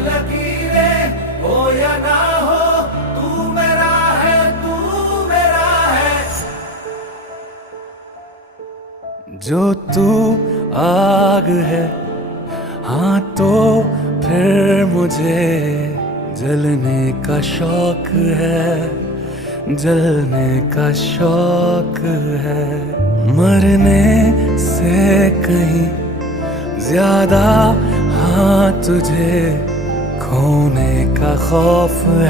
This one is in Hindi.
लकीरें हो या ना हो, तू मेरा है, तू मेरा है। जो तू आग है, हाँ तो फिर मुझे जलने का शौक है, जलने का शौक है। मरने से कहीं ज्यादा हाँ तुझे खोने का खौफ है।